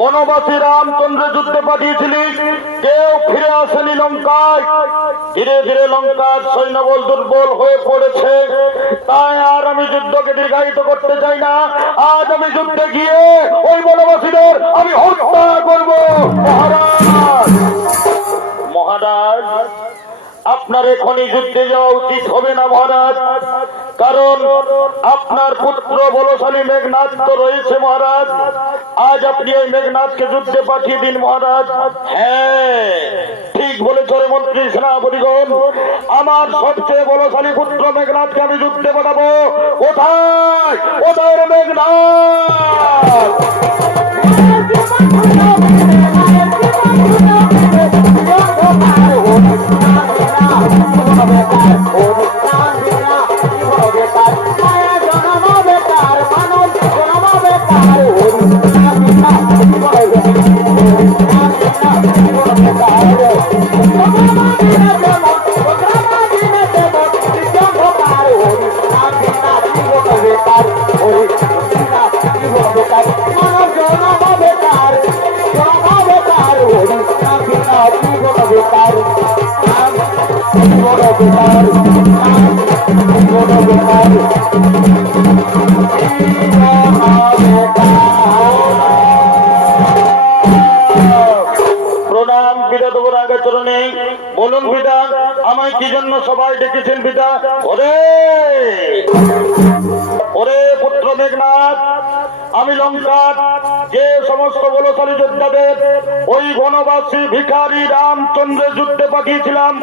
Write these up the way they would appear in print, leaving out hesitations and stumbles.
বনবাসী রামচন্দ্র যুদ্ধে পাঠিয়েছিলি, কেউ ফিরে আসেনি লঙ্কায়। ধীরে ধীরে লঙ্কার সৈন্যবল দুর্বল হয়ে পড়েছে, তাই আর আমি যুদ্ধকে দীর্ঘায়িত করতে চাই না। আজ আমি যুদ্ধে গিয়ে ওই বনবাসীদের আমি হত্যা করব। মহারাজ, মহারাজ, আপনার এখনই যুদ্ধে যাওয়া উচিত হবে না মহারাজ, কারণ আপনার পুত্র বলশালী মেঘনাদ তো রয়েছে মহারাজ। আজ আপনি ওই মেঘনাদকে যুদ্ধে পাঠিয়ে দিন মহারাজ। হ্যাঁ, ঠিক বলেছ রে মন্ত্রী সেনাপতিগণ, আমার সবচেয়ে বলশালী পুত্র মেঘনাদকে আমি যুদ্ধে পাঠাবো। কোথায় কোথায় রে মেঘনাদ? প্রণাম পিতা, তোমার আগে চরণে। বলুন পিতা, আমায় কি জন্য সবাই ডেকেছেন পিতা? ওরে ওরে পুত্র মেঘনাদ, আমি লঙ্কার যে সমস্ত বলশালী যোদ্ধাদের ওই বনবাসী ভিখারি রামচন্দ্রের যুদ্ধে পাঠিয়েছিলাম,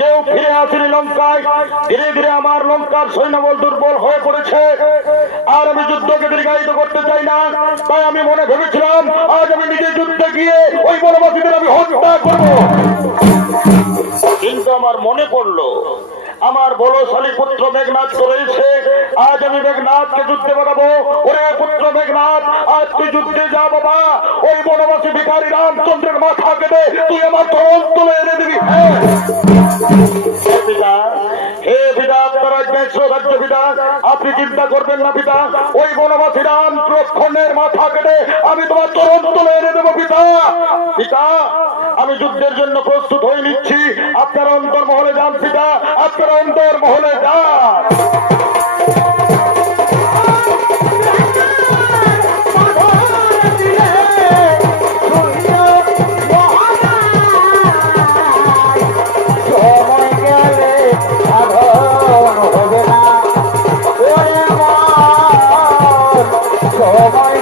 কেউ ফিরে আসেনি লঙ্কায়। ধীরে ধীরে আমার লঙ্কার সৈন্যবল দুর্বল হয়ে পড়েছে, আর আমি যুদ্ধকে দীর্ঘায়িত করতে চাই না। তাই আমি মনে ভেবেছিলাম আজ আমি নিজে যুদ্ধে গিয়ে ওই বনবাসীদের আমি হত্যা করব। কিন্তু আমার মনে পড়লো আমার বলশালী পুত্র মেঘনাথ রয়েছে। আজ আমি মেঘনাথকে যুদ্ধে পাঠাবো। ওরে পুত্র মেঘনাথ, আজ তুই যুদ্ধে যা বাবা। ওই বনবাসী ভিখারি রামচন্দ্রের মাথা কেটে তুই আমার তরণ তুলে এনে দিবি। পিতা, হে পিতা, আপনার রাজ্য পিতা, আপনি চিন্তা করবেন না পিতা। ওই বনবাসী রাম লক্ষণের মাথা কেটে আমি তোমার তরণ তুলে এনে দেবো পিতা। পিতা, আমি যুদ্ধের জন্য প্রস্তুত হয়ে নিচ্ছি। আপনার অন্তর মহলে যান পিতা, আপনার অন্তর মহলে যান। সময়